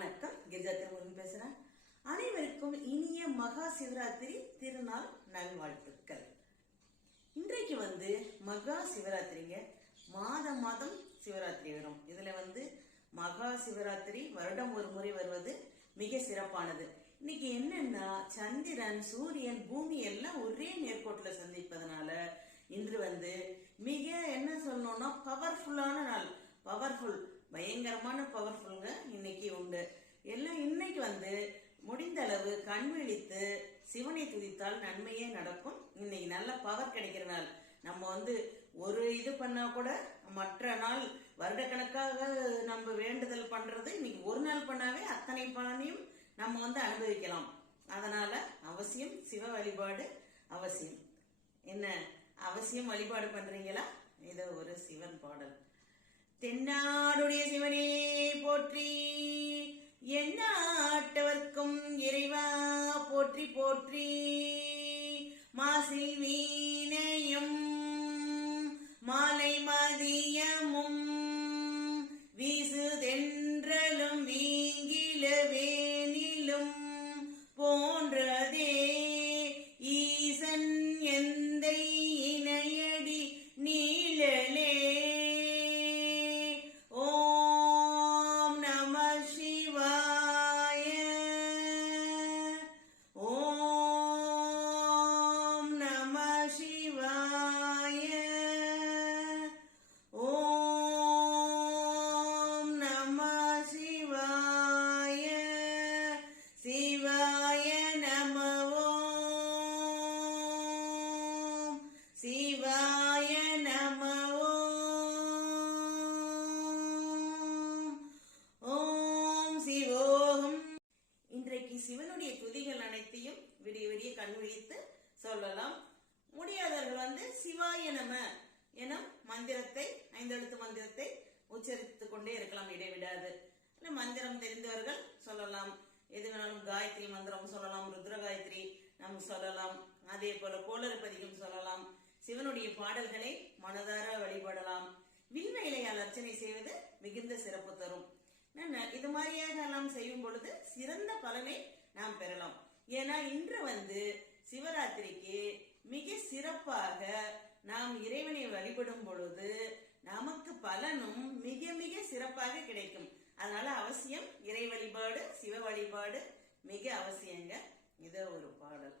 வணக்கம், கிரிஜா திருமுருகன் பேசுறேன். அனைவருக்கும் இனிய மகா சிவராத்திரி திருநாள் நல்வாழ்த்துக்கள். இன்றைக்கு மகா சிவராத்திரிங்க. மாதம் சிவராத்திரி வரும். இதுல மகா சிவராத்திரி வருடம் ஒரு முறை வருவது மிக சிறப்பானது. இன்னைக்கு என்னன்னா, சந்திரன், சூரியன், பூமி எல்லாம் ஒரே நேர்கோட்டுல சந்திப்பதனால இன்று மிக என்ன சொல்லணும்னா பவர்ஃபுல்லான நாள். பவர்ஃபுல், பயங்கரமான பவர்ஃபுல்ங்க இன்னைக்கு உண்டு. எல்லாம் இன்னைக்கு முடிந்த அளவு கண் விழித்து சிவனை துதித்தால் நன்மையே நடக்கும். இன்னைக்கு நல்ல பவர் கிடைக்கிற நாள். நம்ம ஒரு இது பண்ணா கூட மற்ற நாள் வருடக்கணக்காக நம்ம வேண்டுதல் பண்றது இன்னைக்கு ஒரு நாள் பண்ணாவே அத்தனை பலனையும் நம்ம அனுபவிக்கலாம். அதனால அவசியம் சிவ வழிபாடு அவசியம். என்ன அவசியம் வழிபாடு பண்றீங்களா? இது ஒரு சிவன் பாடல். தென்னாடுடைய சிவனே போற்றி, எந்நாட்டவர்க்கும் இறைவா போற்றி போற்றி. மாசில் வீணையும் மாலை மதியமும் வீசு தென்றலும் வீங்கில வேனிலும் போன்றதே ஈசன் எந்தை இணையடி நீழலே. சிவாய நம ஓம் சிவோகம். இன்றைக்கு சிவனுடைய துதிகள் அனைத்தையும் விடிய விடிய கண் விழித்து சொல்லலாம். முடியாதவர்கள் சிவாய நம என மந்திரத்தை, 5 எழுத்து மந்திரத்தை உச்சரித்துக் கொண்டே இருக்கலாம் இடைவிடாது. மந்திரம் தெரிந்தவர்கள் சொல்லலாம். எது வேணாலும் காயத்ரி மந்திரம் சொல்லலாம், ருத்ர காயத்ரி நாம் சொல்லலாம். அதே போல கோளறுபதிகம் சொல்லலாம். சிவனுடைய பாடல்களை மனதார வழிபடலாம். வில்வேலையால் அர்ச்சனை செய்வது மிகுந்த சிறப்பு தரும். இது மாதிரியாக எல்லாம் செய்யும் பொழுது சிறந்த பலனை நாம் பெறலாம். ஏன்னா இன்று சிவராத்திரிக்கு மிக சிறப்பாக நாம் இறைவனை வழிபடும் பொழுது நமக்கு பலனும் மிக மிக சிறப்பாக கிடைக்கும். அதனால அவசியம் இறை வழிபாடு, சிவ வழிபாடு மிக அவசியங்க. இது ஒரு பாடல்.